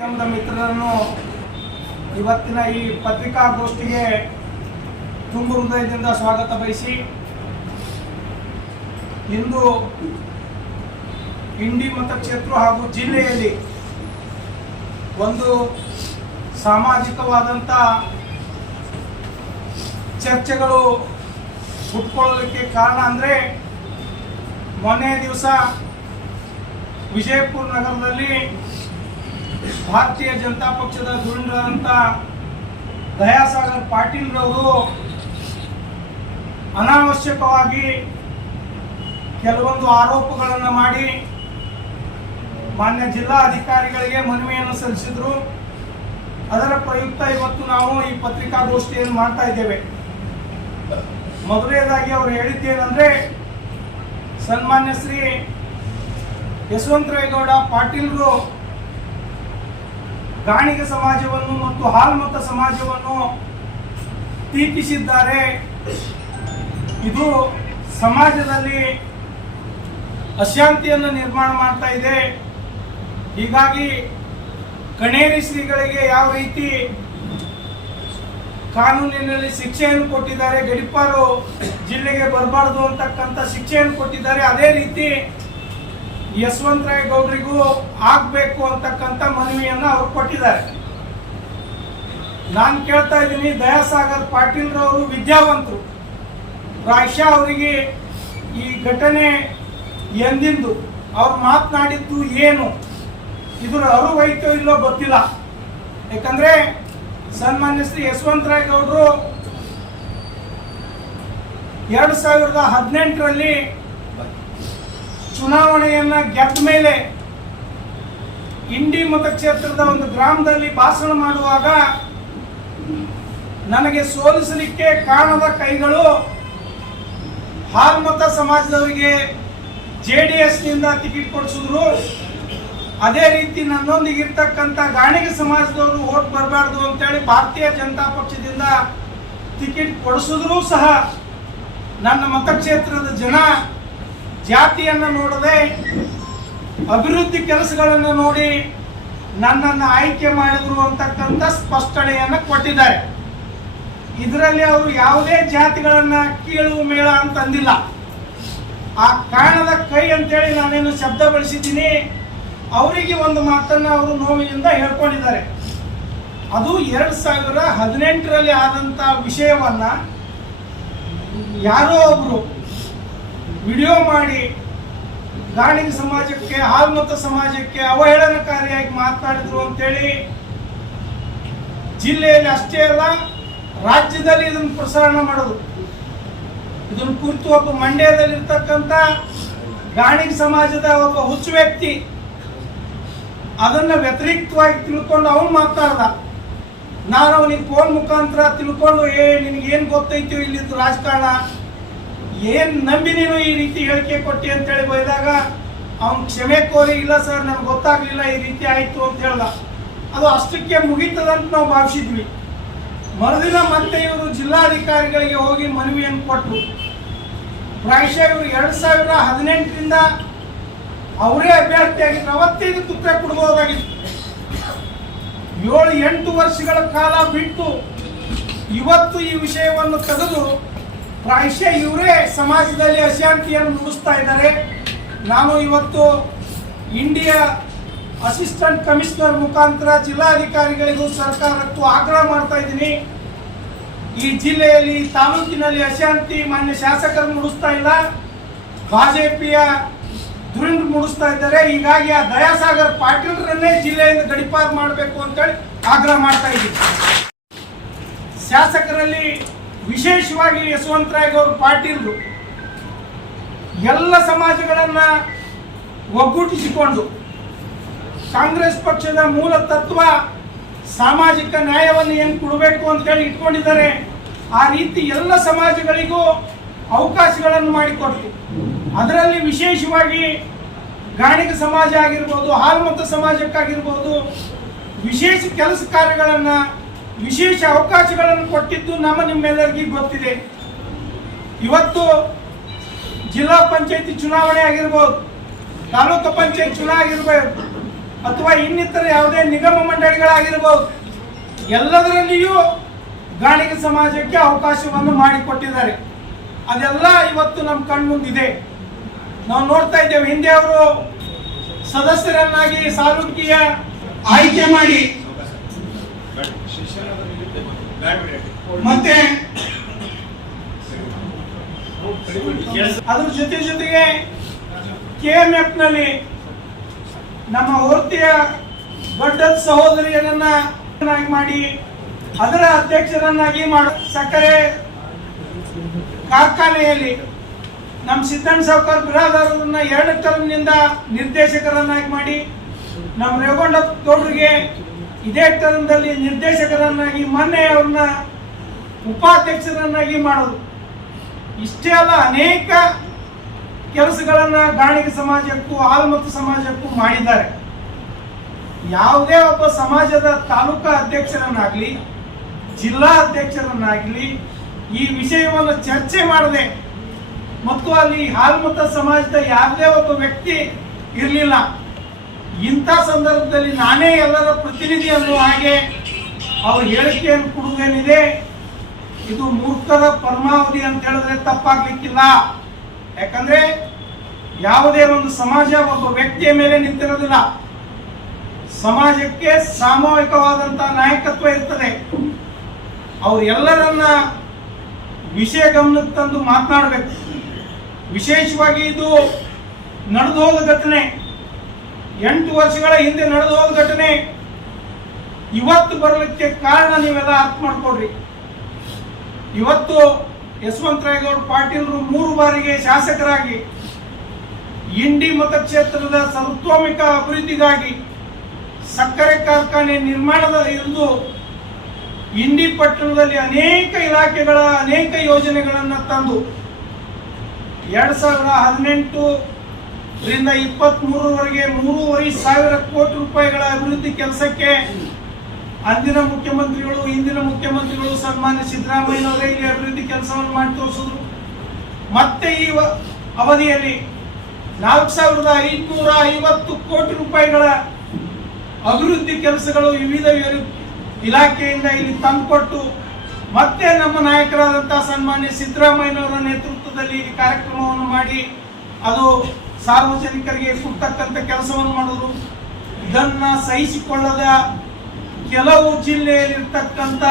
ಮಾಧ್ಯಮದ ಮಿತ್ರರನ್ನು ಇವತ್ತಿನ ಈ ಪತ್ರಿಕಾಗೋಷ್ಠಿಗೆ ತುಂಬು ಹೃದಯದಿಂದ ಸ್ವಾಗತ ಬಯಸಿ, ಇಂದು ಇಂಡಿ ಮತಕ್ಷೇತ್ರ ಹಾಗೂ ಜಿಲ್ಲೆಯಲ್ಲಿ ಒಂದು ಸಾಮಾಜಿಕವಾದಂಥ ಚರ್ಚೆಗಳು ಹುಟ್ಕೊಳ್ಳಲಿಕ್ಕೆ ಕಾರಣ ಅಂದರೆ ಮೊನ್ನೆ ದಿವಸ ವಿಜಯಪುರ ನಗರದಲ್ಲಿ ಭಾರತೀಯ ಜನತಾ ಪಕ್ಷದ ಧುರೀಣರಾದಂಥ ದಯಾಸಾಗರ್ ಪಾಟೀಲ್ ರವರು ಅನಾವಶ್ಯಕವಾಗಿ ಕೆಲವೊಂದು ಆರೋಪಗಳನ್ನು ಮಾಡಿ ಮಾನ್ಯ ಜಿಲ್ಲಾ ಅಧಿಕಾರಿಗಳಿಗೆ ಮನವಿಯನ್ನು ಸಲ್ಲಿಸಿದ್ರು. ಅದರ ಪ್ರಯುಕ್ತ ಇವತ್ತು ನಾವು ಈ ಪತ್ರಿಕಾಗೋಷ್ಠಿಯನ್ನು ಮಾಡ್ತಾ ಇದ್ದೇವೆ. ಮೊದಲನೇದಾಗಿ ಅವರು ಹೇಳಿದ್ದೇನೆಂದ್ರೆ, ಸನ್ಮಾನ್ಯ ಶ್ರೀ ಯಶವಂತರೇಗೌಡ ಪಾಟೀಲ್ರು ಗಾಣಿಗ ಸಮಾಜವನ್ನು ಮತ್ತು ಹಾಲ್ಮತ ಸಮಾಜವನ್ನು ಟೀಕಿಸಿದ್ದಾರೆ. ಇದು ಸಮಾಜದಲ್ಲಿ ಅಶಾಂತಿಯನ್ನು ನಿರ್ಮಾಣ ಮಾಡ್ತಾ ಇದೆ. ಹೀಗಾಗಿ ಕಣೇರಿ ಶ್ರೀಗಳಿಗೆ ಯಾವ ರೀತಿ ಕಾನೂನಿನಲ್ಲಿ ಶಿಕ್ಷೆಯನ್ನು ಕೊಟ್ಟಿದ್ದಾರೆ, ಗಡಿಪಾರು ಜಿಲ್ಲೆಗೆ ಬರಬಾರ್ದು ಅಂತಕ್ಕಂಥ ಶಿಕ್ಷೆಯನ್ನು ಕೊಟ್ಟಿದ್ದಾರೆ, ಅದೇ ರೀತಿ ಯಶವಂತರಾಯ ಗೌಡರಿಗೂ ಆಗ್ಬೇಕು ಅಂತಕ್ಕಂಥ ಮನವಿಯನ್ನ ಅವ್ರು ಕೊಟ್ಟಿದ್ದಾರೆ. ನಾನು ಕೇಳ್ತಾ ಇದ್ದೀನಿ, ದಯಾಸಾಗರ್ ಪಾಟೀಲ್ ರವರು ವಿದ್ಯಾವಂತರು. ಪ್ರಾಯಶಃ ಅವರಿಗೆ ಈ ಘಟನೆ ಎಂದಿಂದು ಅವ್ರು ಮಾತನಾಡಿದ್ದು ಏನು? ಇದರ ಅರುವೈತೋ ಇಲ್ಲೋ ಗೊತ್ತಿಲ್ಲ. ಯಾಕಂದ್ರೆ ಸನ್ಮಾನ್ಯ ಶ್ರೀ ಯಶವಂತರಾಯ ಗೌಡರು ಎರಡು ಸಾವಿರದ ಹದಿನೆಂಟರಲ್ಲಿ ಚುನಾವಣೆಯನ್ನ ಗೆದ್ದ ಮೇಲೆ ಇಂಡಿ ಮತಕ್ಷೇತ್ರದ ಒಂದು ಗ್ರಾಮದಲ್ಲಿ ಭಾಷಣ ಮಾಡುವಾಗ ನನಗೆ ಸೋಲಿಸಲಿಕ್ಕೆ ಕಾರಣದ ಕೈಗಳು ಹಾಲ್ಮತ ಸಮಾಜದವರಿಗೆ ಜೆ ಡಿ ಎಸ್ನಿಂದ ಟಿಕೆಟ್ ಕೊಡಿಸಿದ್ರು. ಅದೇ ರೀತಿ ನನ್ನೊಂದಿಗೆ ಇರ್ತಕ್ಕಂಥ ಗಾಣಿಗ ಸಮಾಜದವರು ಓಟ್ ಬರಬಾರ್ದು ಅಂತೇಳಿ ಭಾರತೀಯ ಜನತಾ ಪಕ್ಷದಿಂದ ಟಿಕೆಟ್ ಕೊಡಿಸಿದ್ರು ಸಹ ನನ್ನ ಮತಕ್ಷೇತ್ರದ ಜನ ಜಾತಿಯನ್ನು ನೋಡದೆ ಅಭಿವೃದ್ಧಿ ಕೆಲಸಗಳನ್ನು ನೋಡಿ ನನ್ನನ್ನು ಆಯ್ಕೆ ಮಾಡಿದ್ರು ಅಂತಕ್ಕಂಥ ಸ್ಪಷ್ಟನೆಯನ್ನು ಕೊಟ್ಟಿದ್ದಾರೆ. ಇದರಲ್ಲಿ ಅವರು ಯಾವುದೇ ಜಾತಿಗಳನ್ನು ಕೀಳು ಮೇಳ ಅಂತಂದಿಲ್ಲ. ಆ ಕಾರಣದ ಕೈ ಅಂತೇಳಿ ನಾನೇನು ಶಬ್ದ ಬಳಸಿದ್ದೀನಿ, ಅವರಿಗೆ ಒಂದು ಮಾತನ್ನ ಅವರು ನೋವಿನಿಂದ ಹೇಳ್ಕೊಂಡಿದ್ದಾರೆ. ಅದು ಎರಡು ಸಾವಿರ ಹದಿನೆಂಟರಲ್ಲಿ ಆದಂತ ವಿಷಯವನ್ನ ಯಾರೋ ಒಬ್ರು ವಿಡಿಯೋ ಮಾಡಿ ಗಾಣಿಗ ಸಮಾಜಕ್ಕೆ ಹಾಲ್ಮತ ಸಮಾಜಕ್ಕೆ ಅವಹೇಳನಕಾರಿಯಾಗಿ ಮಾತನಾಡಿದ್ರು ಅಂತೇಳಿ ಜಿಲ್ಲೆಯಲ್ಲಿ ಅಷ್ಟೇ ಅಲ್ಲ, ರಾಜ್ಯದಲ್ಲಿ ಇದನ್ನು ಪ್ರಸಾರಣ ಮಾಡೋದು. ಇದನ್ನು ಕುರಿತು ಒಬ್ಬ ಮಂಡ್ಯದಲ್ಲಿ ಇರ್ತಕ್ಕಂಥ ಗಾಣಿಗ ಸಮಾಜದ ಒಬ್ಬ ಹುಚ್ಚು ವ್ಯಕ್ತಿ ಅದನ್ನ ವ್ಯತಿರಿಕ್ತವಾಗಿ ತಿಳ್ಕೊಂಡು ಅವನು ಮಾತಾಡ್ದ. ನಾನು ಅವನಿಗೆ ಫೋನ್ ಮುಖಾಂತರ ತಿಳ್ಕೊಂಡು, ಏ, ನಿನಗೇನು ಏನು ಗೊತ್ತೈತಿ ಇಲ್ಲಿದ್ದು ರಾಜಕಾರಣ? ಏನ್ ನಂಬಿ ನೀನು ಈ ರೀತಿ ಹೇಳಿಕೆ ಕೊಟ್ಟಿ ಅಂತೇಳಿ ಬೈದಾಗ ಅವ್ನು ಕ್ಷಮೆ ಕೋರಿ, ಇಲ್ಲ ಸರ್, ನನಗೆ ಗೊತ್ತಾಗ್ಲಿಲ್ಲ, ಈ ರೀತಿ ಆಯ್ತು ಅಂತ ಹೇಳ್ದ. ಅದು ಅಷ್ಟಕ್ಕೆ ಮುಗೀತದಂತ ನಾವು ಭಾವಿಸಿದ್ವಿ. ಮರುದಿನ ಮತ್ತೆ ಇವರು ಜಿಲ್ಲಾಧಿಕಾರಿಗಳಿಗೆ ಹೋಗಿ ಮನವಿಯನ್ನು ಕೊಟ್ಟರು ಪ್ರಾಯಶಃ ಇವರು ಎರಡು ಸಾವಿರ ಹದಿನೆಂಟರಿಂದ ಅವರೇ ಅಭ್ಯರ್ಥಿಯಾಗಿದ್ದರು ಅವತ್ತೇ ಉತ್ತರ ಕೊಡ್ಬೋದಾಗಿತ್ತು ಏಳು ಎಂಟು ವರ್ಷಗಳ ಕಾಲ ಬಿಟ್ಟು ಇವತ್ತು ಈ ವಿಷಯವನ್ನು ತೆಗೆದು ಪ್ರಾಯಶಃ ಇವರೇ ಸಮಾಜದಲ್ಲಿ ಅಶಾಂತಿಯನ್ನು ಮೂಡಿಸ್ತಾ ಇದ್ದಾರೆ. ನಾನು ಇವತ್ತು ಇಂಡಿಯಾ ಅಸಿಸ್ಟೆಂಟ್ ಕಮಿಷನರ್ ಮುಖಾಂತರ ಜಿಲ್ಲಾಧಿಕಾರಿಗಳಿಗೂ ಸರ್ಕಾರಕ್ಕೂ ಆಗ್ರಹ ಮಾಡ್ತಾ ಇದ್ದೀನಿ. ಈ ಜಿಲ್ಲೆಯಲ್ಲಿ ತಾಲೂಕಿನಲ್ಲಿ ಅಶಾಂತಿ ಮಾನ್ಯ ಶಾಸಕರು ಮೂಡಿಸ್ತಾ ಇಲ್ಲ. ಬಿಜೆಪಿಯ ದುರಂತ ಮೂಡಿಸ್ತಾ ಇದ್ದಾರೆ. ಹೀಗಾಗಿ ಆ ದಯಾಸಾಗರ್ ಪಾಟೀಲ್ರನ್ನೇ ಜಿಲ್ಲೆಯಿಂದ ಗಡಿಪಾರು ಮಾಡಬೇಕು ಅಂತೇಳಿ ಆಗ್ರಹ ಮಾಡ್ತಾ ಇದ್ದೀನಿ. ಶಾಸಕರಲ್ಲಿ ವಿಶೇಷವಾಗಿ ಯಶವಂತರಾಯ ಗೌರ್ ಪಾಟೀಲ್ರು. ಎಲ್ಲ ಸಮಾಜಗಳನ್ನ ಒಗ್ಗೂಡಿಸಿಕೊಂಡು ಕಾಂಗ್ರೆಸ್ ಪಕ್ಷದ ಮೂಲ ತತ್ವ ಸಾಮಾಜಿಕ ನ್ಯಾಯವನ್ನು ಏನು ಕೊಡಬೇಕು ಅಂತೇಳಿ ಇಟ್ಕೊಂಡಿದ್ದಾರೆ, ಆ ರೀತಿ ಎಲ್ಲ ಸಮಾಜಗಳಿಗೂ ಅವಕಾಶಗಳನ್ನು ಮಾಡಿಕೊಡ್ತು ಅದರಲ್ಲಿ ವಿಶೇಷವಾಗಿ ಗಾಣಿಗ ಸಮಾಜ ಆಗಿರ್ಬೋದು, ಹಾಲ್ಮತ ಸಮಾಜಕ್ಕಾಗಿರ್ಬೋದು ವಿಶೇಷ ಕೆಲಸ ಕಾರ್ಯಗಳನ್ನು ವಿಶೇಷ ಅವಕಾಶಗಳನ್ನು ಕೊಟ್ಟಿದ್ದು ನಮ್ಮ ನಿಮ್ಮೆಲ್ಲರಿಗೂ ಗೊತ್ತಿದೆ. ಇವತ್ತು ಜಿಲ್ಲಾ ಪಂಚಾಯತಿ ಚುನಾವಣೆ ಆಗಿರ್ಬೋದು, ತಾಲೂಕು ಪಂಚಾಯತ್ ಚುನಾವಣೆ ಆಗಿರ್ಬೋದು, ಅಥವಾ ಇನ್ನಿತರ ಯಾವುದೇ ನಿಗಮ ಮಂಡಳಿಗಳಾಗಿರ್ಬೋದು, ಎಲ್ಲದರಲ್ಲಿಯೂ ಗಾಣಿಗೆ ಸಮಾಜಕ್ಕೆ ಅವಕಾಶವನ್ನು ಮಾಡಿಕೊಟ್ಟಿದ್ದಾರೆ. ಅದೆಲ್ಲ ಇವತ್ತು ನಮ್ಮ ಕಣ್ಮುಂದಿದೆ. ನಾವು ನೋಡ್ತಾ ಇದ್ದೇವೆ, ಹಿಂದೆ ಅವರು ಸದಸ್ಯರನ್ನಾಗಿ ಸಾಲುಕಿಯ ಆಯ್ಕೆ ಮಾಡಿ ಮತ್ತೆ ಅದ್ರ ಜೊತೆ ಜೊತೆಗೆ ಕೆ ಎಂ ಎಫ್ನಲ್ಲಿ ನಮ್ಮ ಓರ್ತಿಯ ದೊಡ್ಡ ಸಹೋದರಿಯರನ್ನಾಗಿ ಮಾಡಿ ಅದರ ಅಧ್ಯಕ್ಷರನ್ನಾಗಿ ಮಾಡ ಸಕ್ಕರೆ ಕಾರ್ಖಾನೆಯಲ್ಲಿ ನಮ್ಮ ಸಿದ್ದಣ್ಣ ಸಾವ್ಕರ್ ಬಿರಾದಾರರನ್ನ ಎರಡು ಟರ್ಮ್ನಿಂದ ನಿರ್ದೇಶಕರನ್ನಾಗಿ ಮಾಡಿ ನಮ್ಮ ರೇವಣ್ಣ ಗೌಡ್ರಿಗೆ ಇದೇ ತರಂದಲ್ಲಿ ನಿರ್ದೇಶಕರನ್ನಾಗಿ, ಮೊನ್ನೆ ಅವ್ರನ್ನ ಉಪಾಧ್ಯಕ್ಷರನ್ನಾಗಿ ಮಾಡೋದು. ಇಷ್ಟೇ ಅಲ್ಲ, ಅನೇಕ ಕೆಲಸಗಳನ್ನ ಗಾಣಿಗ ಸಮಾಜಕ್ಕೂ ಆಲ್ಮತ್ತು ಸಮಾಜಕ್ಕೂ ಮಾಡಿದ್ದಾರೆ. ಯಾವುದೇ ಒಬ್ಬ ಸಮಾಜದ ತಾಲೂಕಾ ಅಧ್ಯಕ್ಷರನ್ನಾಗ್ಲಿ, ಜಿಲ್ಲಾ ಅಧ್ಯಕ್ಷರನ್ನಾಗ್ಲಿ ಈ ವಿಷಯವನ್ನು ಚರ್ಚೆ ಮಾಡದೆ, ಮತ್ತು ಅಲ್ಲಿ ಹಾಲ್ಮತ ಸಮಾಜದ ಯಾವುದೇ ಒಬ್ಬ ವ್ಯಕ್ತಿ ಇರಲಿಲ್ಲ. ಇಂಥ ಸಂದರ್ಭದಲ್ಲಿ ನಾನೇ ಎಲ್ಲರ ಪ್ರತಿನಿಧಿ ಅನ್ನುವ ಹಾಗೆ ಅವ್ರ ಹೇಳಿಕೆಯನ್ನು ಕೊಡುವುದೇನಿದೆ? ಇದು ಮೂರ್ಖರ ಪರಮಾವಧಿ ಅಂತ ಹೇಳಿದ್ರೆ ತಪ್ಪಾಗ್ಲಿಕ್ಕಿಲ್ಲ. ಯಾಕಂದ್ರೆ ಯಾವುದೇ ಒಂದು ಸಮಾಜ ಒಬ್ಬ ವ್ಯಕ್ತಿಯ ಮೇಲೆ ನಿಂತಿರೋದಿಲ್ಲ. ಸಮಾಜಕ್ಕೆ ಸಾಮೂಹಿಕವಾದಂತಹ ನಾಯಕತ್ವ ಇರ್ತದೆ. ಅವ್ರು ಎಲ್ಲರನ್ನ ವಿಷಯ ಗಮನಕ್ಕೆ ತಂದು ಮಾತನಾಡಬೇಕು. ವಿಶೇಷವಾಗಿ ಇದು ನಡೆದು ಹೋದ ಘಟನೆ. ಎಂಟು ವರ್ಷಗಳ ಹಿಂದೆ ನಡೆದು ಹೋದ ಘಟನೆ. ಇವತ್ತು ಬರಲಿಕ್ಕೆ ಕಾರಣ ನೀವೆಲ್ಲ ಅರ್ಥ ಮಾಡ್ಕೊಡ್ರಿ ಇವತ್ತು ಯಶವಂತರಾಯಗೌಡ ಪಾಟೀಲ್ರು ಮೂರು ಬಾರಿಗೆ ಶಾಸಕರಾಗಿ, ಇಂಡಿ ಮತಕ್ಷೇತ್ರದ ಸರ್ವತೋಮಿಕ ಅಭಿವೃದ್ಧಿಗಾಗಿ ಸಕ್ಕರೆ ಕಾರ್ಖಾನೆ ನಿರ್ಮಾಣದ ಇಂದು ಇಂಡಿ ಪಟ್ಟಣದಲ್ಲಿ ಅನೇಕ ಇಲಾಖೆಗಳ ಅನೇಕ ಯೋಜನೆಗಳನ್ನು ತಂದು, ಎರಡ್ ಸಾವಿರದ ಹದಿನೆಂಟು ರಿಂದ ಇಪ್ಪತ್ತ್ ಮೂರರವರೆಗೆ ಮೂರುವರೆ ಸಾವಿರ ಕೋಟಿ ರೂಪಾಯಿಗಳ ಅಭಿವೃದ್ಧಿ ಕೆಲಸಕ್ಕೆ ಅಂದಿನ ಮುಖ್ಯಮಂತ್ರಿಗಳು ಇಂದಿನ ಮುಖ್ಯಮಂತ್ರಿಗಳು ಸನ್ಮಾನ್ಯ ಸಿದ್ದರಾಮಯ್ಯನವರೇ ಇಲ್ಲಿ ಅಭಿವೃದ್ಧಿ ಕೆಲಸವನ್ನು ಮಾಡಿ ತೋರಿಸಿದ್ರು. ಮತ್ತೆ ಈ ಅವಧಿಯಲ್ಲಿ ನಾಲ್ಕು ಸಾವಿರದ ಐದುನೂರ ಐವತ್ತು ಕೋಟಿ ರೂಪಾಯಿಗಳ ಅಭಿವೃದ್ಧಿ ಕೆಲಸಗಳು ವಿವಿಧ ಇಲಾಖೆಯಿಂದ ಇಲ್ಲಿ ತಂದುಕೊಟ್ಟು ಮತ್ತೆ ನಮ್ಮ ನಾಯಕರಾದಂತಹ ಸನ್ಮಾನ್ಯ ಸಿದ್ದರಾಮಯ್ಯನವರ ನೇತೃತ್ವದಲ್ಲಿ ಈ ಕಾರ್ಯಕ್ರಮವನ್ನು ಮಾಡಿ ಅದು ಸಾರ್ವಜನಿಕರಿಗೆ ಕೊಡ್ತಕ್ಕಂಥ ಕೆಲಸವನ್ನು ಮಾಡಿದ್ರು ಇದನ್ನ ಸಹಿಸಿಕೊಳ್ಳದ ಕೆಲವು ಜಿಲ್ಲೆಯಲ್ಲಿರ್ತಕ್ಕಂಥ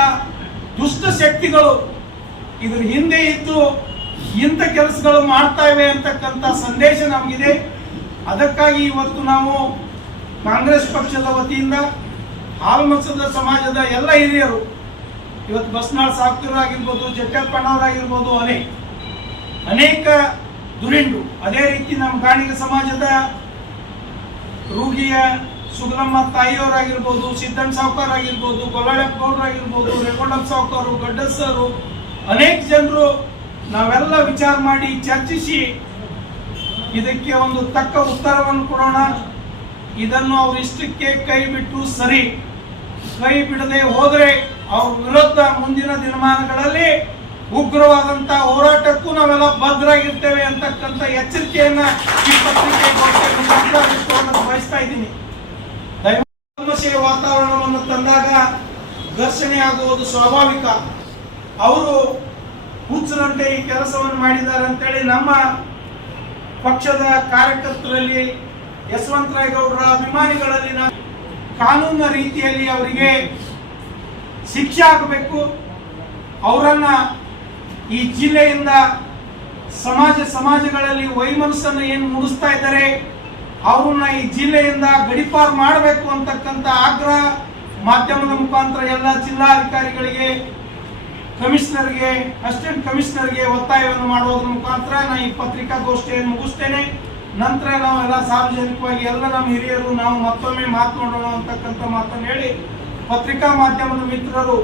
ದುಷ್ಟ ಶಕ್ತಿಗಳು ಇದ್ರ ಹಿಂದೆ ಇದ್ದು ಇಂಥ ಕೆಲಸಗಳು ಮಾಡ್ತಾ ಇವೆ ಅಂತಕ್ಕಂಥ ಸಂದೇಶ ನಮಗಿದೆ. ಅದಕ್ಕಾಗಿ ಇವತ್ತು ನಾವು ಕಾಂಗ್ರೆಸ್ ಪಕ್ಷದ ವತಿಯಿಂದ ಆಲ್ಮಸದ ಸಮಾಜದ ಎಲ್ಲ ಹಿರಿಯರು, ಇವತ್ತು ಬಸ್ನಾಳ್ ಸಾಕ್ತಿರ್ ಆಗಿರ್ಬೋದು ಜಟ್ಟಪ್ಪಣ್ಣವರಾಗಿರ್ಬೋದು ಅನೇಕ ಅನೇಕ ದುರಿಂಡು. ಅದೇ ರೀತಿ ನಮ್ಮ ಕಾಣಿಗ ಸಮಾಜದ ರೂಗಿಯ ಸುಗಲಮ್ಮ ತಾಯಿಯವರಾಗಿರ್ಬೋದು, ಸಿದ್ದಣ್ಣ ಸಾವ್ಕಾರ್ ಆಗಿರ್ಬೋದು ಗೊಲ್ಲಳಪ್ಪ ಗೌಡ್ರಾಗಿರ್ಬೋದು ರೇಗೊಂಡಪ್ಪ ಸಾವ್ಕಾರು ಗಡ್ಡಸರು ಅನೇಕ ಜನರು ನಾವೆಲ್ಲ ವಿಚಾರ ಮಾಡಿ ಚರ್ಚಿಸಿ ಇದಕ್ಕೆ ಒಂದು ತಕ್ಕ ಉತ್ತರವನ್ನು ಕೊಡೋಣ. ಇದನ್ನು ಅವ್ರ ಇಷ್ಟಕ್ಕೆ ಕೈ ಬಿಟ್ಟು ಸರಿ. ಕೈ ಬಿಡದೆ ಹೋದರೆ ಅವ್ರ ವಿರುದ್ಧ ಮುಂದಿನ ದಿನಮಾನಗಳಲ್ಲಿ ಉಗ್ರವಾದಂತ ಹೋರಾಟಕ್ಕೂ ನಾವೆಲ್ಲ ಭದ್ರಾಗಿರ್ತೇವೆ ಅಂತಕ್ಕಂಥ ಎಚ್ಚರಿಕೆಯನ್ನ ಈ ಪತ್ರಿಕೆ ಬಯಸ್ತಾ ಇದ್ದೀನಿ. ಸಮಸ್ಯೆಯ ವಾತಾವರಣವನ್ನು ತಂದಾಗ ಘರ್ಷಣೆ ಆಗುವುದು ಸ್ವಾಭಾವಿಕ. ಅವರು ಹುಚ್ಚರಂತೆ ಈ ಕೆಲಸವನ್ನು ಮಾಡಿದ್ದಾರೆ ಅಂತೇಳಿ ನಮ್ಮ ಪಕ್ಷದ ಕಾರ್ಯಕರ್ತರಲ್ಲಿ ಯಶವಂತರಾಯಗೌಡರ ಅಭಿಮಾನಿಗಳಲ್ಲಿ ನಾವು ಕಾನೂನಿನ ರೀತಿಯಲ್ಲಿ ಅವರಿಗೆ ಶಿಕ್ಷೆ ಆಗಬೇಕು. ಅವರನ್ನ ಈ ಜಿಲ್ಲೆಯಿಂದ ಸಮಾಜ ಸಮಾಜಗಳಲ್ಲಿ ವೈಮನಸ್ಸನ್ನು ಏನು ಮೂಡಿಸ್ತಾ ಇದ್ದಾರೆ, ಅವ್ರನ್ನ ಈ ಜಿಲ್ಲೆಯಿಂದ ಗಡಿಪಾರು ಮಾಡಬೇಕು ಅಂತಕ್ಕಂಥ ಆಗ್ರಹ ಮಾಧ್ಯಮದ ಮುಖಾಂತರ ಎಲ್ಲ ಜಿಲ್ಲಾಧಿಕಾರಿಗಳಿಗೆ, ಕಮಿಷನರ್ಗೆ, ಅಸಿಸ್ಟೆಂಟ್ ಕಮಿಷನರ್ಗೆ ಒತ್ತಾಯವನ್ನು ಮಾಡುವುದರ ಮುಖಾಂತರ ನಾನು ಈ ಪತ್ರಿಕಾಗೋಷ್ಠಿಯನ್ನು ಮುಗಿಸ್ತೇನೆ. ನಂತರ ನಾವೆಲ್ಲ ಸಾರ್ವಜನಿಕವಾಗಿ ಎಲ್ಲ ನಮ್ಮ ಹಿರಿಯರು ನಾವು ಮತ್ತೊಮ್ಮೆ ಮಾತನಾಡೋಣ ಅಂತಕ್ಕಂಥ ಮಾತನ್ನು ಹೇಳಿ ಪತ್ರಿಕಾ ಮಾಧ್ಯಮದ ಮಿತ್ರರು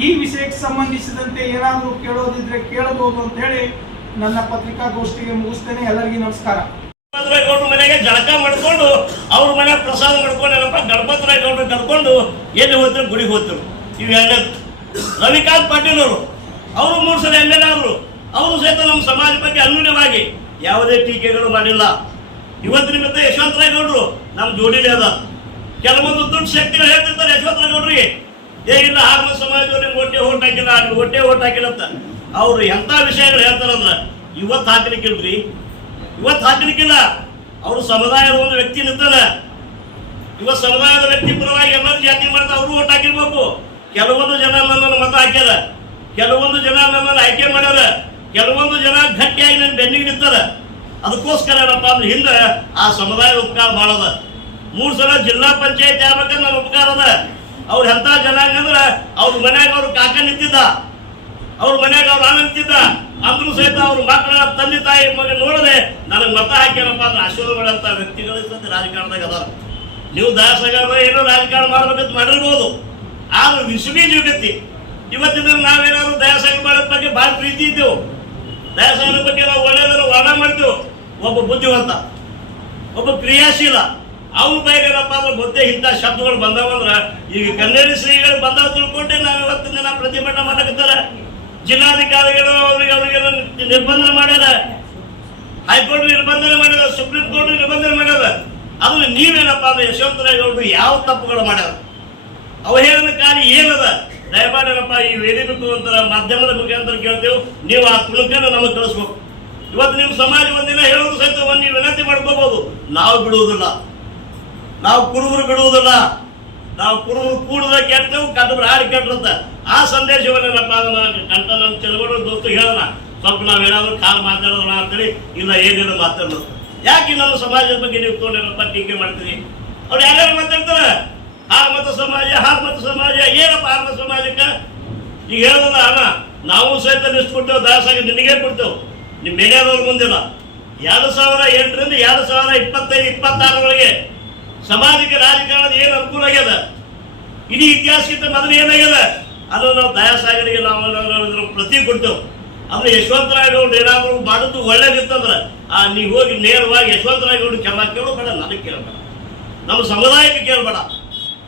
ಈ ವಿಷಯಕ್ಕೆ ಸಂಬಂಧಿಸಿದಂತೆ ಏನಾದರೂ ಕೇಳೋದಿದ್ರೆ ಕೇಳಬಹುದು ಅಂತ ಹೇಳಿ ನನ್ನ ಪತ್ರಿಕಾಗೋಷ್ಠಿಗೆ ಮುಗಿಸ್ತೇನೆ. ಎಲ್ಲರಿಗೂ ನಮಸ್ಕಾರ. ಗೌಡ್ರ ಮನೆಗೆ ಜಳಕ ಮಾಡ್ಕೊಂಡು ಅವ್ರ ಮನೆ ಪ್ರಸಾದ ಮಾಡ್ಕೊಂಡು ಏನಪ್ಪ? ಗಣಪತರಾಯ ಗೌಡ್ರು ಕರ್ಕೊಂಡು ಎಲ್ಲಿ ಹೋದ್ರು ಗುಡಿಗೆ ಹೋದ್ರು. ಇವು ರವಿಕಾಂತ್ ಪಾಟೀಲ್ ಅವರು. ಅವರು ಮೂರು ಸಲ ಎಂ ಎಲ್ ಅವರು ಅವರು ಸಹಿತ ನಮ್ಮ ಸಮಾಜ ಬಗ್ಗೆ ಅನ್ಯೂನ್ಯವಾಗಿ ಯಾವುದೇ ಟೀಕೆಗಳು ಮಾಡಿಲ್ಲ. ಇವತ್ತಿನ ಮತ್ತೆ ಯಶವಂತರಾಯ ಗೌಡ್ರು ನಮ್ಮ ಜೋಡಿಲಿ ಅದ. ಕೆಲವೊಂದು ದುಡ್ಡು ಶಕ್ತಿಗಳು ಹೇಳ್ತಿರ್ತಾರೆ ಯಶವಂತರ ಗೌಡ್ರಿಗೆ. ಏ, ಇಲ್ಲ ಸಮಾಜದವ್ರು ನಿಮ್ಗೆ ಹೊಟ್ಟೆ ಓಟ್ ಹಾಕಿಲ್ಲ ನಿಮ್ಗೆ ಹೊಟ್ಟೆ ಓಟ್ ಹಾಕಿಲ್ಲ ಅಂತ. ಅವ್ರು ಎಂಥ ವಿಷಯಗಳು ಹೇಳ್ತಾರಂದ್ರ ಇವತ್ತು ಹಾಕ್ಲಿಕ್ಕಿಲ್ರಿ ಇವತ್ತು ಹಾಕ್ಲಿಕ್ಕಿಲ್ಲ. ಅವರು ಸಮುದಾಯದ ಒಂದು ವ್ಯಕ್ತಿ ನಿಂತಾರೆ ಇವತ್ತು ಸಮುದಾಯದ ವ್ಯಕ್ತಿ ಪರವಾಗಿ ಎಲ್ಲರೂ ಜಾತಿ ಮಾಡ್ತಾ ಅವರು ಓಟ್ ಹಾಕಿರ್ಬೇಕು. ಕೆಲವೊಂದು ಜನ ನನ್ನನ್ನು ಮತ ಹಾಕ್ಯಾರ. ಕೆಲವೊಂದು ಜನ ನನ್ನನ್ನು ಆಯ್ಕೆ ಮಾಡ್ಯಾರ. ಕೆಲವೊಂದು ಜನ ಗಟ್ಟಿಯಾಗಿ ನನ್ನ ಬೆನ್ನಿಗೆ ನಿಂತಾರ. ಅದಕ್ಕೋಸ್ಕರ ಏನಪ್ಪ ಅಂದ್ರೆ ಹಿಂದೆ ಆ ಸಮುದಾಯದ ಉಪಕಾರ ಮಾಡದ ಮೂರು ಸಲ ಜಿಲ್ಲಾ ಪಂಚಾಯತ್ ಆಗ್ಬೇಕಂದ್ರೆ ನನ್ನ ಉಪಕಾರ ಅದ. ಅವ್ರ ಎಂತ ಜನಾಂಗ ಅಂದ್ರೆ ಅವ್ರ ಮನ್ಯಾಗ ಅವ್ರ ಕಾಕ ನಿಂತಿದ್ದ. ಅವ್ರ ಮನ್ಯಾಗ ಅವ್ರ ಅಣ್ಣ ನಿಂತಿದ್ದ. ಅಂದ್ರೂ ಸಹಿತ ಅವ್ರ ಮಕ್ಕಳ ತಂದೆ ತಾಯಿ ಮಗ ನೋಡದೆ ನನಗೆ ಮತ ಹಾಕ್ಯಾರಪ್ಪ ಅಂದ್ರೆ ಆಶೀರ್ವಾದ ಮಾಡಂತ ವ್ಯಕ್ತಿಗಳು ಸಹಿತ ರಾಜಕಾರಣದಾಗ ಅದಾರ. ನೀವು ದಾಸಗಾರ ಏನೋ ರಾಜಕಾರಣ ಮಾಡ್ಬೇಕಂತ ಮಾಡಿರ್ಬೋದು. ಆದ್ರೆ ವಿಶ್ವೀ ಜಗತ್ತಿ ಇವತ್ತಿನ ನಾವೇನಾದ್ರು ದಯಾಸಾಗ ಮಾಡೋದ್ ಬಗ್ಗೆ ಬಹಳ ಪ್ರೀತಿ ಇದ್ದೇವೆ. ದಯಾಸಾಗ ಬಗ್ಗೆ ನಾವು ಒಳ್ಳೆಯದನ್ನು ವರ್ಣ ಮಾಡ್ತೇವೆ. ಒಬ್ಬ ಬುದ್ಧಿವಂತ, ಒಬ್ಬ ಕ್ರಿಯಾಶೀಲ ಅವ್ನ ಬೈಗೇನಪ್ಪ ಅಂದ್ರೆ ಗೊತ್ತೇ ಇಂಥ ಶಬ್ದಗಳು ಬಂದಾವಂದ್ರ ಈಗ ಕನ್ನಡ ಶ್ರೀಗಳು ಬಂದಾವ ತಿಳ್ಕೊಂಡೆ ನಾವು ಇವತ್ತಿನ ದಿನ ಪ್ರತಿಭಟನೆ ಮಾಡಕತ್ತಾರ. ಜಿಲ್ಲಾಧಿಕಾರಿಗಳು ಅವ್ರಿಗೆ ಅವ್ರಿಗೆ ನಿರ್ಬಂಧನೆ ಮಾಡ್ಯಾರ? ಹೈಕೋರ್ಟ್ ನಿರ್ಬಂಧನೆ ಮಾಡ್ಯಾರ, ಸುಪ್ರೀಂ ಕೋರ್ಟ್ ನಿರ್ಬಂಧನೆ ಮಾಡ್ಯಾರ. ಅದನ್ನ ನೀವೇನಪ್ಪ ಅಂದ್ರೆ ಯಶವಂತರಾಯಗೌಡರು ಯಾವ ತಪ್ಪುಗಳು ಮಾಡ್ಯಾರ? ಅವಹೇಳನಕಾರಿ ಏನದ? ದಯಮಾಡಿರಪ್ಪ ಈ ವೇದಿಕೆ ಅಂತ ಮಾಧ್ಯಮದ ಮುಖಾಂತರ ಕೇಳ್ತೇವೆ. ನೀವು ಆ ತುಳುಕನ್ನು ನಮಗೆ ಕಳಿಸ್ಬೇಕು. ಇವತ್ತು ನೀವು ಸಮಾಜ ಒಂದಿನ ಹೇಳೋದು ಸಹಿತ ಒಂದು ನೀವು ವಿನಂತಿ ಮಾಡ್ಕೋಬಹುದು ನಾವು ಬಿಡುವುದಿಲ್ಲ. ನಾವು ಕುರುಬರು ಬಿಡುವುದಿಲ್ಲ. ನಾವು ಕುರುಬರು ಕೂಡದ ಕೇಳ್ತೇವೆ ಕದ್ರು ಹಾಡಿ ಕೆಟ್ಟರಂತ ಆ ಸಂದೇಶವನ್ನೇನಪ್ಪ ನಾನು ಕಂಟ ನಮ್ಮ ಚಲಗಡ ದೋಸ್ತು ಹೇಳೋಣ ಸ್ವಲ್ಪ ನಾವು ಏನಾದರೂ ಕಾಲ್ ಮಾತಾಡೋಣ ಅಂತೇಳಿ ಇಲ್ಲ, ಏನೇನು ಮಾತಾಡೋದು ಯಾಕೆ ನಮ್ಮ ಸಮಾಜದ ಬಗ್ಗೆ ನೀವು ತೊಗೊಂಡೇನಪ್ಪ ಟೀಕೆ ಮಾಡ್ತೀರಿ? ಅವ್ರು ಯಾರ್ಯಾರು ಮಾತಾಡ್ತಾರೆ? ಹಾರ್ಮತ ಸಮಾಜ ಹಾರ್ಮತ ಸಮಾಜ, ಏನಪ್ಪ ಹಾರ್ಮತ ಸಮಾಜಕ್ಕೆ? ಈಗ ಹೇಳೋದಲ್ಲ ಅಣ್ಣ, ನಾವು ಸಹಿತ ಲಿಸ್ಟ್ ಕೊಟ್ಟೇವೆ ದಾಸಾಗಿ ನಿನಗೆ ಕೊಡ್ತೇವೆ. ನಿಮ್ಮ ಮೇಲಿನವ್ರ ಮುಂದಿಲ್ಲ. ಎರಡು ಸಾವಿರ ಎಂಟರಿಂದ ಎರಡು ಸಾವಿರ ಇಪ್ಪತ್ತೈದು ಇಪ್ಪತ್ತಾರರವರೆಗೆ ಸಮಾಜಕ್ಕೆ ರಾಜಕಾರಣದ ಏನು ಅನುಕೂಲ ಆಗ್ಯದ? ಇಡೀ ಇತಿಹಾಸಕ್ಕಿಂತ ಮೊದಲು ಏನಾಗ್ಯದ? ಅದು ನಾವು ದಯಾಸಾಗರಿಗೆ ನಾವು ಪ್ರತಿ ಕೊಡ್ತೇವೆ ಅಂದ್ರೆ ಯಶವಂತರಾಯಗೌಡ ಏನಾದ್ರು ಮಾಡುದು ಒಳ್ಳೇದಿತ್ತಂದ್ರೆ, ಆ, ನೀ ಹೋಗಿ ನೇರವಾಗಿ ಯಶವಂತರಾಯಗೌಡ್ರು ಕೆಲ ಕೇಳಬೇಡ, ನನಗೆ ಕೇಳಬೇಡ. ನಮ್ಮ ಸಮುದಾಯಕ್ಕೆ ಕೇಳಬೇಡ.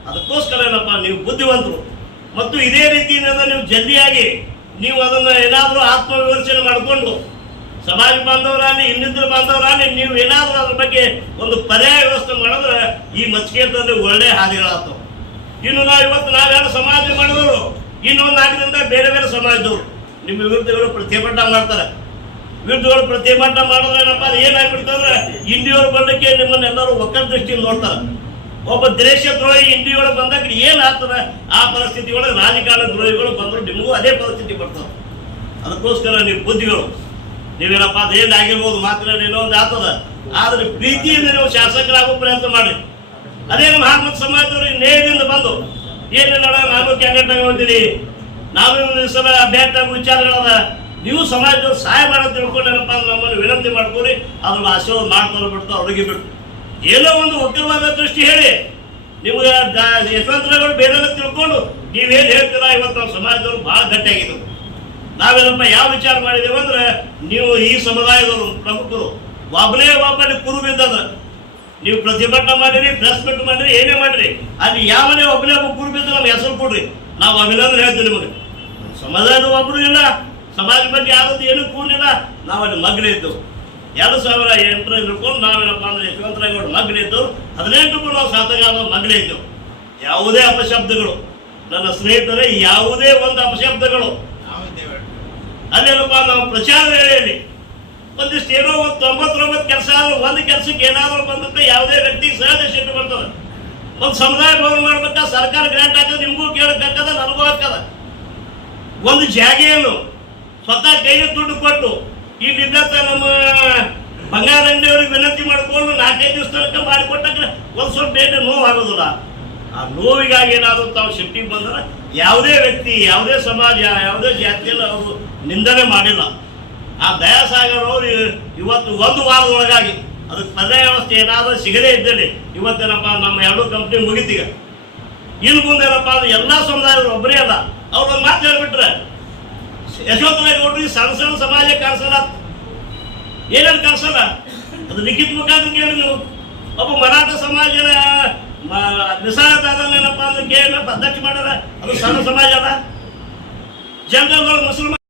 ಅದಕ್ಕೋಸ್ಕರ ಏನಪ್ಪ, ನೀವು ಬುದ್ಧಿವಂತರು. ಮತ್ತು ಇದೇ ರೀತಿಯಿಂದ ನೀವು ಜಲ್ದಿಯಾಗಿ ನೀವು ಅದನ್ನ ಏನಾದರೂ ಆತ್ಮವಿಮರ್ಶನೆ ಮಾಡಿಕೊಂಡು ಸಮಾಜ ಬಾಂಧವರಾಗಲಿ ಇನ್ನಿತರ ಬಾಂಧವರಾಗಲಿ, ನೀವು ಏನಾದರೂ ಅದ್ರ ಬಗ್ಗೆ ಒಂದು ಪರ್ಯಾಯ ವ್ಯವಸ್ಥೆ ಮಾಡಿದ್ರೆ ಈ ಮಚ್ಕೇತದಲ್ಲಿ ಒಳ್ಳೆ ಹಾದಿಗಳಾಗ್ತವೆ. ಇನ್ನು ನಾವು ಇವತ್ತು ನಾವ್ಯಾರು ಸಮಾಜ ಮಾಡಿದವರು ಇನ್ನೊಂದು ನಾಲ್ಕರಿಂದ ಬೇರೆ ಬೇರೆ ಸಮಾಜದವರು. ನಿಮ್ಮ ವಿರುದ್ಧಗಳು ಪ್ರತಿಭಟನೆ ಮಾಡ್ತಾರೆ. ವಿರುದ್ಧಗಳು ಪ್ರತಿಭಟನೆ ಮಾಡಿದ್ರೆ ಏನಪ್ಪ ಅದು ಏನಾಗ್ಬಿಡ್ತಂದ್ರೆ ಇಂಡಿಯವರು ಬಂದಕ್ಕೆ ನಿಮ್ಮನ್ನೆಲ್ಲರೂ ಒಕ್ಕಲ್ ದೃಷ್ಟಿಯಿಂದ ನೋಡ್ತಾರೆ. ಒಬ್ಬ ದೇಶ ದ್ರೋಹಿ ಬಂದಾಗ ಏನ್ ಆಗ್ತದೆ? ಆ ಪರಿಸ್ಥಿತಿ ಒಳಗೆ ರಾಜಕಾರಣ ದ್ರೋಹಿಗಳು ಬಂದ್ರು ನಿಮಗೂ ಅದೇ ಪರಿಸ್ಥಿತಿ ಬರ್ತದೆ ಅದಕ್ಕೋಸ್ಕರ ನೀವು ಬುದ್ಧಿಗಳು. ನೀವೇನಪ್ಪ ಅದೇನ್ ಆಗಿರ್ಬೋದು ಮಾತ್ರ ಏನೋ ಒಂದು ಆತದ ಆದ್ರೆ ಪ್ರೀತಿಯಿಂದ ನೀವು ಶಾಸಕರಾಗೋ ಪ್ರಯತ್ನ ಮಾಡಿ. ಅದೇ ನಮ್ಮ ಹಾರ್ಮತ್ ಸಮಾಜದವರು ನೇರದಿಂದ ಬಂದು ಏನಿಲ್ಲ ನಾನು ಕ್ಯಾಂಡಿಡೇಟ್ ಹೊಂದಿನಿ ನಾವು ಸಲ ಅಭ್ಯರ್ಥಿ ಆಗೋ ವಿಚಾರಗಳದ ನೀವು ಸಮಾಜದವ್ರು ಸಹಾಯ ಮಾಡೋ ತಿಳ್ಕೊಂಡೇನಪ್ಪ ಅಂದ್ರೆ ನಮ್ಮನ್ನು ವಿನಂತಿ ಮಾಡ್ಕೊರಿ ಅದನ್ನು ಆಶೀರ್ವಾದ ಮಾಡ್ಕೊಂಡು ಬಿಡ್ತು ಅವ್ರಿಗೆ ಬಿಟ್ಟು ಏನೋ ಒಂದು ಉಗ್ರವಾದ ದೃಷ್ಟಿ ಹೇಳಿ. ನಿಮ್ಗೆ ಯಶವಂತರಗಳು ಬೇರೆ ತಿಳ್ಕೊಂಡು ನೀವೇನು ಹೇಳ್ತೀರಾ, ಇವತ್ತು ನಮ್ಮ ಸಮಾಜದವ್ರು ಬಹಳ ಗಟ್ಟಿಯಾಗಿದ್ದು ನಾವೇನಪ್ಪ ಯಾವ ವಿಚಾರ ಮಾಡಿದೇವೆ ಅಂದ್ರೆ ನೀವು ಈ ಸಮುದಾಯದವರು, ಪ್ರಮುಖರು, ಒಬ್ಬನೇ ಒಬ್ಬನೇ ಕುರು ಬಿದ್ದದ ನೀವು ಪ್ರತಿಭಟನೆ ಮಾಡಿರಿ ಪ್ರೆಸ್ ಮೀಟ್ ಮಾಡಿರಿ, ಏನೇ ಮಾಡಿರಿ, ಅಲ್ಲಿ ಯಾವನೇ ಒಬ್ಬನೇ ಒಬ್ಬ ಕುರು ಬಿದ್ದು ನಮ್ಗೆ ಹೆಸರು ಕೊಡ್ರಿ. ನಾವು ಅಭಿನಂದನೆ ಹೇಳ್ತೀವಿ ನಿಮಗೆ. ಸಮಾಜದ ಒಬ್ಬರು ಇಲ್ಲ ಸಮಾಜ ಬಗ್ಗೆ ಯಾರದ್ದು ಏನೂ ಕೂಡಲಿಲ್ಲ ನಾವು ಅಲ್ಲಿ ಮಗ್ನ ಇದ್ದೆವು. ಎರಡು ಸಾವಿರ ಎಂಟರ ಹಿಡ್ಕೊಂಡು ನಾವೇನಪ್ಪ ಅಂದ್ರೆ ಯಶವಂತರಾಯಗೌಡ ಮಗ್ನ ಇದ್ದವು. ಹದಿನೆಂಟಕ್ಕೂ ನಾವು ಸಾತಗಾಲ ಮಗ್ನ ಇದ್ದೆವು. ಯಾವುದೇ ಅಪಶಬ್ದಗಳು. ನನ್ನ ಸ್ನೇಹಿತರೆ, ಯಾವುದೇ ಒಂದು ಅಪಶಬ್ದಗಳು. ಅಲ್ಲೇನಪ್ಪ, ನಾವು ಪ್ರಚಾರ ವೇಳೆಯಲ್ಲಿ ಒಂದಿಷ್ಟು ಏನೋ ಒಂದು ತೊಂಬತ್ತೊಂಬತ್ತು ಕೆಲಸ ಆದ್ರೆ, ಒಂದು ಕೆಲಸಕ್ಕೆ ಏನಾದ್ರು ಬಂದಂತ ಯಾವುದೇ ವ್ಯಕ್ತಿ ಸಹಜ ಸಿಟ್ಟು ಬರ್ತದೆ. ಒಂದು ಸಮುದಾಯ ಭವನ ಮಾಡ್ಬೇಕ? ಸರ್ಕಾರ ಗ್ರಾಂಟ್ ಹಾಕದ, ನಿಮಗೂ ಕೇಳಬೇಕಾದ, ನನಗೂ ಹಾಕದ. ಒಂದು ಜಾಗೆಯನ್ನು ಸ್ವತಃ ಕೈಗೆ ದುಡ್ಡು ಕೊಟ್ಟು ನಿದ್ದತ್ತ ನಮ್ಮ ಬಂಗಾರ ಅಂಗಡಿಯವ್ರಿಗೆ ವಿನಂತಿ ಮಾಡಿಕೊಂಡು ನಾಲ್ಕೈದು ದಿವಸ ತನಕ ಮಾಡಿಕೊಟ್ಟಾಗ ಒಂದು ಸ್ವಲ್ಪ ಬೇಟೆ ನೋವು ಆಗೋದಿಲ್ಲ ಆ ನೋವಿಗಾಗಿ ಏನಾದರೂ ತಾವು ಶಿಫ್ಟಿಗೆ ಬಂದ್ರೆ? ಯಾವುದೇ ವ್ಯಕ್ತಿ, ಯಾವುದೇ ಸಮಾಜ, ಯಾವುದೇ ಜಾತಿಯಲ್ಲಿ ಅವರು ನಿಂದನೆ ಮಾಡಿಲ್ಲ. ಆ ದಯಾಸಾಗರ್ ಅವರು ಇವತ್ತು ಒಂದು ವಾರದೊಳಗಾಗಿ ಅದಕ್ಕೆ ಪರ್ಯಾಯ ವ್ಯವಸ್ಥೆ ಏನಾದರೂ ಸಿಗದೇ ಇದ್ದಲ್ಲಿ ಇವತ್ತೇನಪ್ಪ ನಮ್ಮ ಎರಡೂ ಕಂಪ್ನಿ ಮುಗಿತೀಗ ಇನ್ನು ಮುಂದೇನಪ್ಪ ಅಂದ್ರೆ ಎಲ್ಲ ಸಮುದಾಯದವರು ಒಬ್ಬರೇ ಅಲ್ಲ. ಅವ್ರು ಒಂದು ಮಾತು ಹೇಳ್ಬಿಟ್ರೆ, ಯಶವಂತರಾಯ ಸಣ್ಣ ಸಣ್ಣ ಸಮಾಜ ಕಾಣಿಸಲ್ಲ. ಏನೇನು ಕಾಣಿಸಲ್ಲ? ಅದು ಲಿಖಿತ ಮುಖಾಂತರ ಕೇಳಿ ನೀವು. ಒಬ್ಬ ಮರಾಠ ಸಮಾಜದ ನಿಸಾರದಾದನೇನಪ್ಪ ಅಂದ್ರೆ ಕೇಳಿ ಅಧ್ಯಕ್ಷ ಮಾಡ್ಯಾರ ಅದು ಸಣ್ಣ ಸಮಾಜ ಅದ. ಜನರಲ್ ಮುಸಲ್ಮಾನ